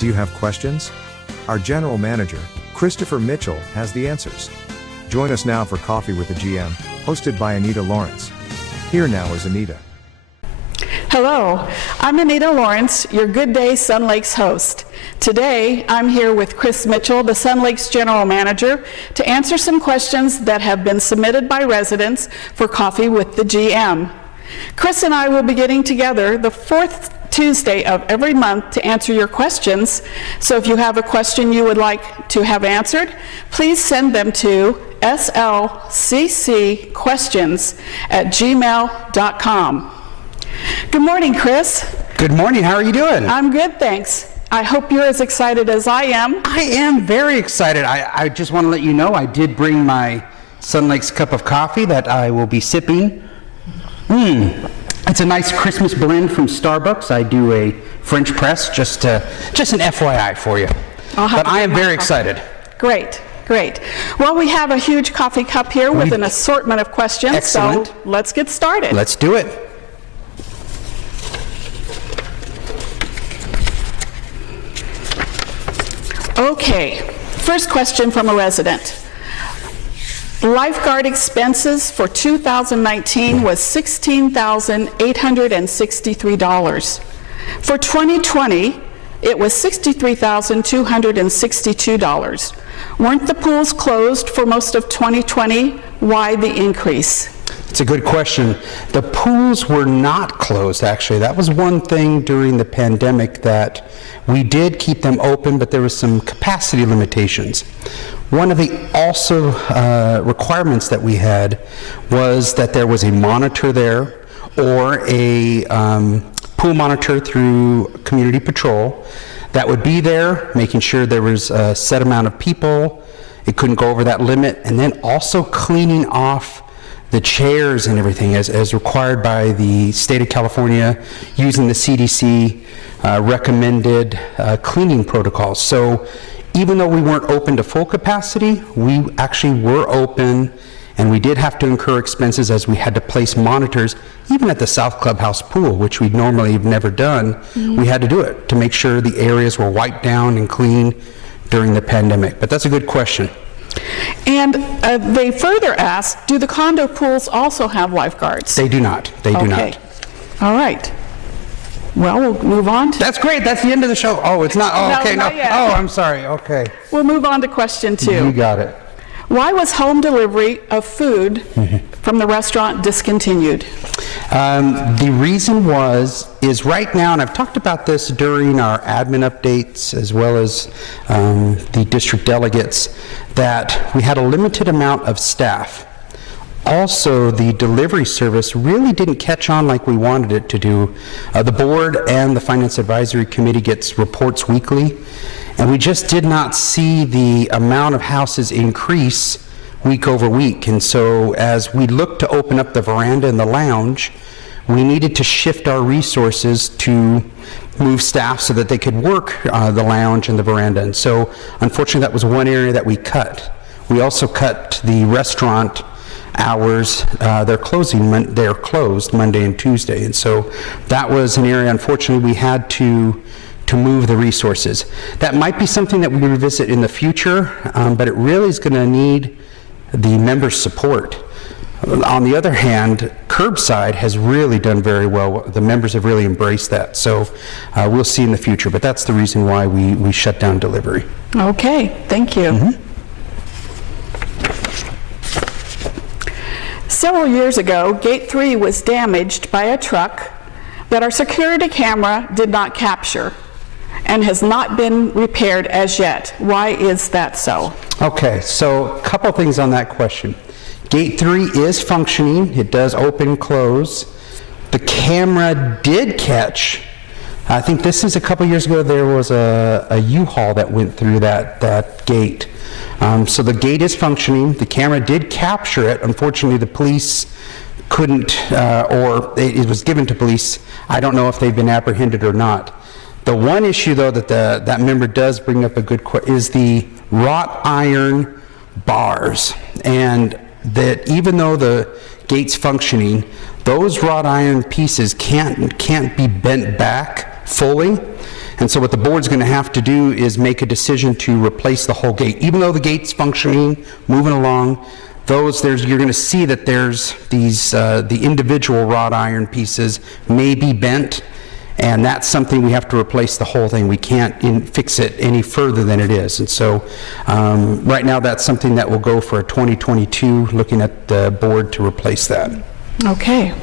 Do you have questions? Our General Manager, Christopher Mitchell, has the answers. Join us now for Coffee with the GM, hosted by Anita Lawrence. Here now is Anita. Hello, I'm Anita Lawrence, your Good Day Sun Lakes host. Today, I'm here with Chris Mitchell, the Sun Lakes General Manager, to answer some questions that have been submitted by residents for Coffee with the GM. Chris and I will be getting together the fourth Tuesday of every month to answer your questions. So if you have a question you would like to have answered, please send them to slccquestions@gmail.com. Good morning, Chris. Good morning. How are you doing? I'm good, thanks. I hope you're as excited as I am. I am very excited. I just want to let you know I did bring my Sun Lakes cup of coffee that I will be sipping. It's a nice Christmas blend from Starbucks. I do a French press, just an FYI for you. But I am very excited. Great, great. Well, we have a huge coffee cup here with an assortment of questions. Excellent. So let's get started. Let's do it. Okay, first question from a resident. Lifeguard expenses for 2019 was $16,863. For 2020, it was $63,262. Weren't the pools closed for most of 2020? Why the increase? It's a good question. The pools were not closed, actually. That was one thing during the pandemic that we did keep them open, but there was some capacity limitations. One of the also requirements that we had was that there was a monitor there or a pool monitor through community patrol that would be there, making sure there was a set amount of people, it couldn't go over that limit, and then also cleaning off the chairs and everything as required by the state of California using the CDC recommended cleaning protocols. So even though we weren't open to full capacity, we actually were open, and we did have to incur expenses as we had to place monitors, even at the South Clubhouse pool, which we normally have never done. We had to do it to make sure the areas were wiped down and clean during the pandemic. But that's a good question. And they further ask, do the condo pools also have lifeguards? They do not. They do not. All right. Well, we'll move on. That's great. That's the end of the show. Oh, it's not. Oh, No, okay. not No. yet. Oh, I'm sorry. Okay. We'll move on to question 2. You got it. Why was home delivery of food from the restaurant discontinued? The reason is right now, and I've talked about this during our admin updates as well as the district delegates, that we had a limited amount of staff. Also, the delivery service really didn't catch on like we wanted it to do. The board and the Finance Advisory Committee gets reports weekly, and we just did not see the amount of houses increase week over week. And so as we looked to open up the veranda and the lounge, we needed to shift our resources to move staff so that they could work the lounge and the veranda. And so unfortunately that was one area that we cut. We also cut the restaurant hours. They're closed Monday and Tuesday, and so that was an area unfortunately we had to move the resources. That might be something that we revisit in the future, but it really is going to need the members' support. On the other hand, curbside has really done very well. The members have really embraced that, so we'll see in the future, but that's the reason why we shut down delivery. Okay, thank you. Several years ago, Gate 3 was damaged by a truck that our security camera did not capture and has not been repaired as yet. Why is that so? Okay, so a couple things on that question. Gate 3 is functioning. It does open, close. The camera did catch. I think this is a couple years ago, there was a U-Haul that went through that gate. So the gate is functioning. The camera did capture it. Unfortunately, the police couldn't, or it was given to police. I don't know if they've been apprehended or not. The one issue, though, that that member does bring up a good question is the wrought iron bars. And that even though the gate's functioning, those wrought iron pieces can't be bent back fully. And so what the board's going to have to do is make a decision to replace the whole gate. Even though the gate's functioning, moving along, you're going to see that there's these, the individual wrought iron pieces may be bent, and that's something we have to replace the whole thing. We can't fix it any further than it is. And so right now that's something that will go for a 2022, looking at the board to replace that. Okay.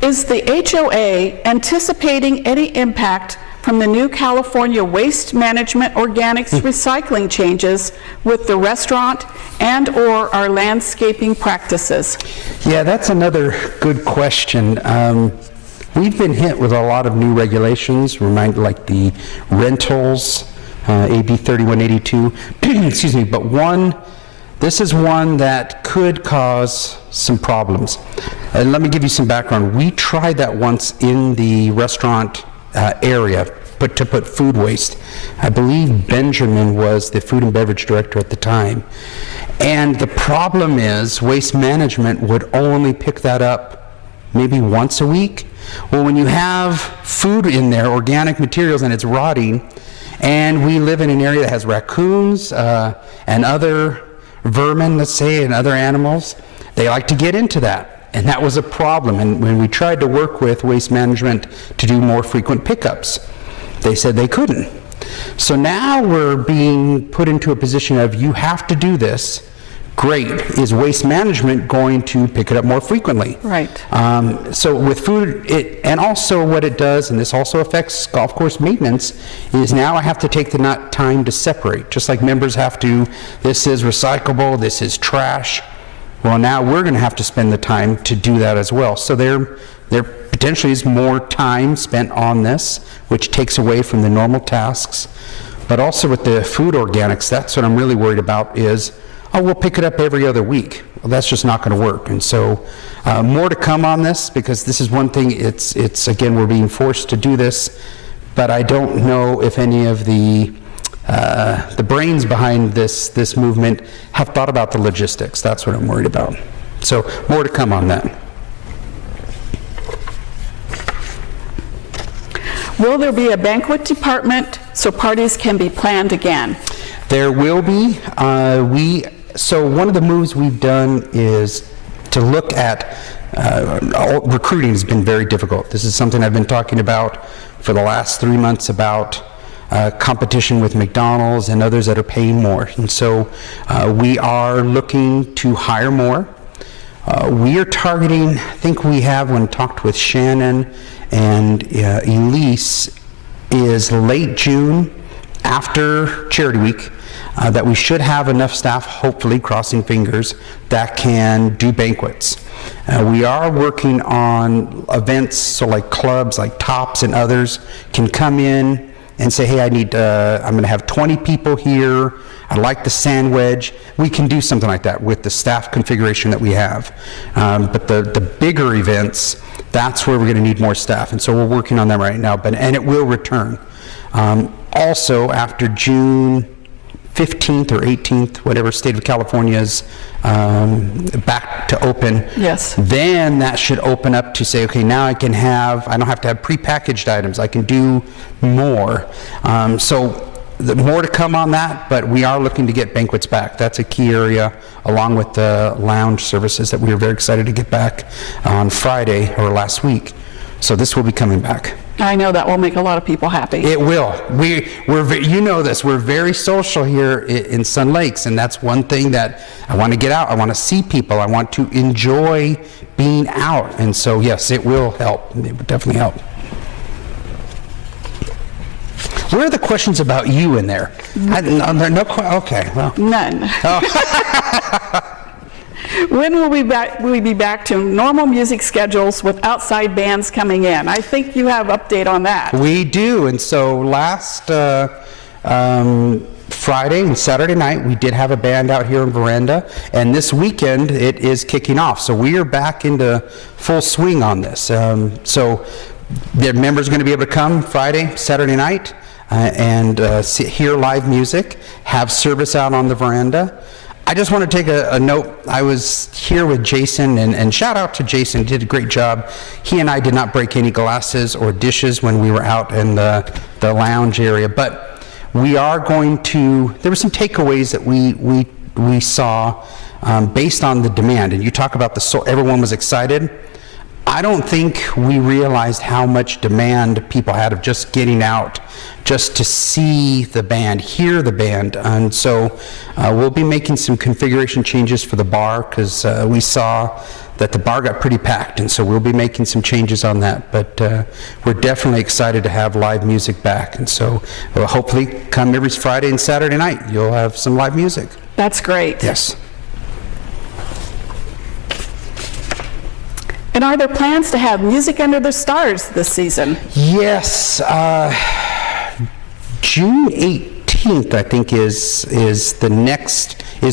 Is the HOA anticipating any impact from the new California Waste Management Organics recycling changes with the restaurant and/or our landscaping practices? Yeah, that's another good question. We've been hit with a lot of new regulations, like the rentals, AB 3182, excuse me, but this is one that could cause some problems. And let me give you some background. We tried that once in the restaurant area, to put food waste. I believe Benjamin was the food and beverage director at the time. And the problem is Waste Management would only pick that up maybe once a week. Well, when you have food in there, organic materials, and it's rotting, and we live in an area that has raccoons and other vermin, let's say, and other animals, they like to get into that. And that was a problem. And when we tried to work with Waste Management to do more frequent pickups, they said they couldn't. So now we're being put into a position of, you have to do this. Great. Is Waste Management going to pick it up more frequently? Right. So with food, and also what it does, and this also affects golf course maintenance, is now I have to take the time to separate, just like members have to. This is recyclable, this is trash. Well, now we're going to have to spend the time to do that as well. So there potentially is more time spent on this, which takes away from the normal tasks. But also with the food organics, that's what I'm really worried about is, we'll pick it up every other week. Well, that's just not going to work. And so more to come on this, because this is one thing, it's again, we're being forced to do this, but I don't know if any of the brains behind this movement have thought about the logistics. That's what I'm worried about. So more to come on that. Will there be a banquet department so parties can be planned again? There will be. So one of the moves we've done is to look at recruiting has been very difficult. This is something I've been talking about for the last 3 months about competition with McDonald's and others that are paying more. And so we are looking to hire more. We are targeting, I think we have, when talked with Shannon and Elise, is late June after Charity Week, that we should have enough staff, hopefully, crossing fingers, that can do banquets. We are working on events, so like clubs, like Tops and others, can come in and say, hey, I'm going to have 20 people here. I like the sand wedge. We can do something like that with the staff configuration that we have. But the bigger events, that's where we're going to need more staff. And so we're working on that right now, and it will return. Also, after June 15th or 18th, whatever state of California's back to open, yes, then that should open up to say, okay, now I don't have to have prepackaged items. I can do more. So more to come on that, but we are looking to get banquets back. That's a key area, along with the lounge services that we are very excited to get back on Friday or last week. So this will be coming back. I know that will make a lot of people happy. It will. You know this. We're very social here in Sun Lakes, and that's one thing that I want to get out. I want to see people. I want to enjoy being out. And so, yes, it will help. It would definitely help. Where are the questions about you in there? Okay, well. None. Oh. When will we be back to normal music schedules with outside bands coming in? I think you have update on that. We do, and so last Friday and Saturday night we did have a band out here in Veranda, and this weekend it is kicking off. So we are back into full swing on this. So the members are going to be able to come Friday, Saturday night, and hear live music, have service out on the veranda. I just want to take a note. I was here with Jason, and shout out to Jason. He did a great job. He and I did not break any glasses or dishes when we were out in the lounge area, but we are going to, there were some takeaways that we saw based on the demand. And you talk about everyone was excited. I don't think we realized how much demand people had of just getting out, just to see the band, hear the band. And so we'll be making some configuration changes for the bar, because we saw that the bar got pretty packed, and so we'll be making some changes on that. But we're definitely excited to have live music back, and so hopefully come every Friday and Saturday night, you'll have some live music. That's great. Yes. And are there plans to have Music Under the Stars this season? Yes, June 18th, I think, is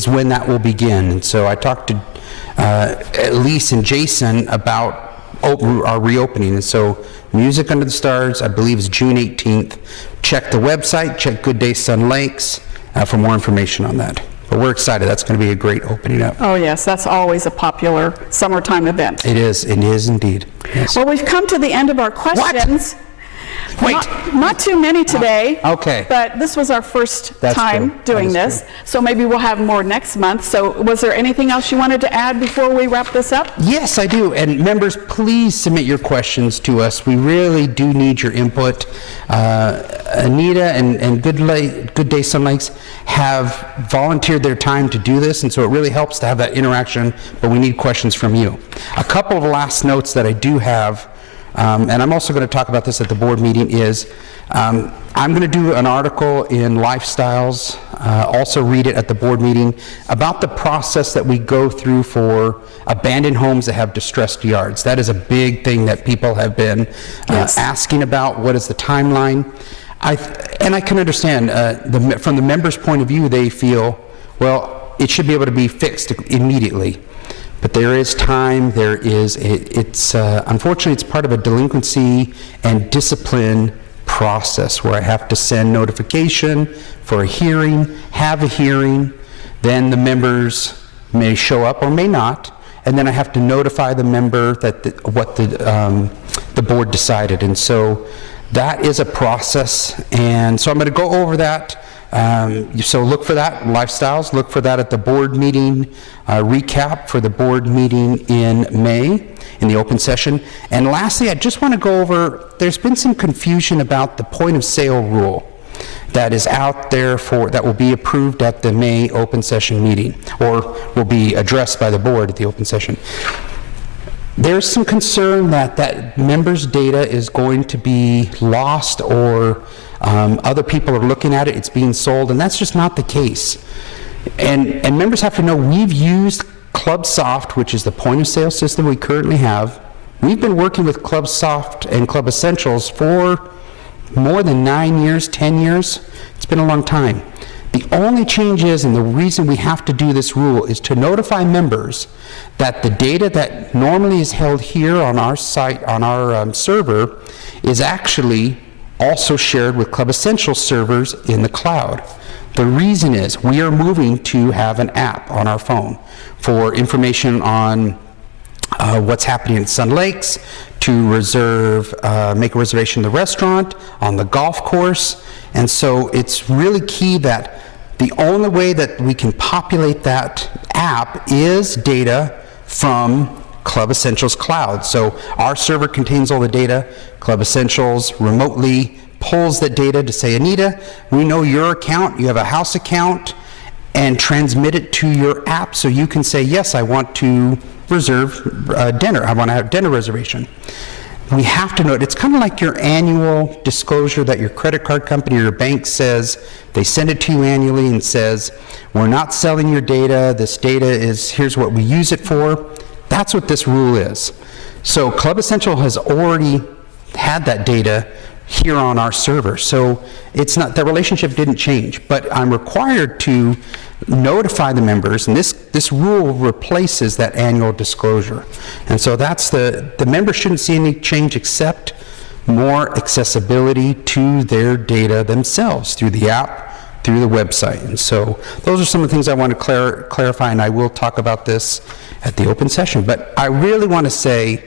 when that will begin. And so I talked to Elise and Jason about our reopening. And so Music Under the Stars, I believe, is June 18th. Check the website, check Good Day Sun Lakes for more information on that. But we're excited. That's going to be a great opening up. Oh, yes, that's always a popular summertime event. It is indeed. Yes. Well, we've come to the end of our questions. Wait. Not too many today. Okay. But this was our first That's time true. doing That is this. So maybe we'll have more next month. So was there anything else you wanted to add before we wrap this up? Yes, I do. And members, please submit your questions to us. We really do need your input. Anita and Good Day Sun Lakes have volunteered their time to do this, and so it really helps to have that interaction, but we need questions from you. A couple of last notes that I do have, and I'm also going to talk about this at the board meeting, is I'm going to do an article in Lifestyles, also read it at the board meeting, about the process that we go through for abandoned homes that have distressed yards. That is a big thing that people have been asking about. What is the timeline? And I can understand, from the members' point of view, they feel, well, it should be able to be fixed immediately. But there is time, unfortunately, it's part of a delinquency and discipline process where I have to send notification for a hearing, have a hearing, then the members may show up or may not, and then I have to notify the member that what the board decided. And so that is a process, and so I'm going to go over that. So look for that, Lifestyles, look for that at the board meeting recap for the board meeting in May in the open session. And lastly, I just want to go over, there's been some confusion about the point of sale rule that is out there that will be approved at the May open session meeting, or will be addressed by the board at the open session. There's some concern that members' data is going to be lost, or other people are looking at it, it's being sold, and that's just not the case. And members have to know, we've used ClubSoft, which is the point of sale system we currently have. We've been working with ClubSoft and Club Essentials for more than 9 years, 10 years. It's been a long time. The only change is, and the reason we have to do this rule, is to notify members that the data that normally is held here on our site, on our server, is actually also shared with Club Essentials servers in the cloud. The reason is we are moving to have an app on our phone for information on what's happening at Sun Lakes, to reserve, make a reservation at the restaurant, on the golf course. And so it's really key that the only way that we can populate that app is data from Club Essentials Cloud. So our server contains all the data. Club Essentials remotely pulls that data to say, Anita, we know your account, you have a house account, and transmit it to your app so you can say, yes, I want to reserve dinner. I want to have dinner reservation. We have to know it. It's kind of like your annual disclosure that your credit card company or your bank says. They send it to you annually and says, we're not selling your data. This data is, here's what we use it for. That's what this rule is. So Club Essential has already had that data here on our server. So it's not, the relationship didn't change, but I'm required to notify the members, and this rule replaces that annual disclosure. And so that's the members shouldn't see any change except more accessibility to their data themselves through the app, through the website. And so those are some of the things I want to clarify, and I will talk about this at the open session. But I really want to say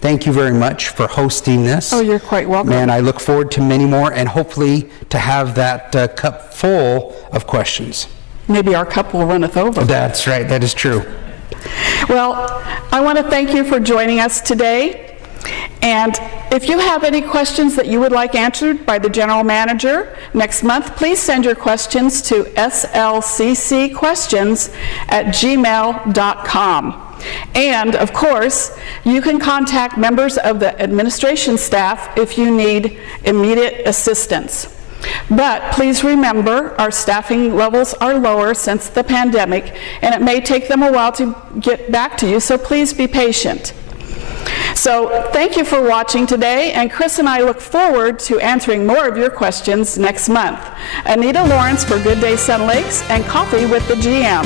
thank you very much for hosting this. Oh, you're quite welcome. And I look forward to many more, and hopefully to have that cup full of questions. Maybe our cup will runneth over. That's right, that is true. Well, I want to thank you for joining us today. And if you have any questions that you would like answered by the general manager next month, please send your questions to slccquestions@gmail.com. And of course, you can contact members of the administration staff if you need immediate assistance. But please remember, our staffing levels are lower since the pandemic, and it may take them a while to get back to you, so please be patient. So thank you for watching today, and Chris and I look forward to answering more of your questions next month. Anita Lawrence for Good Day Sun Lakes and Coffee with the GM.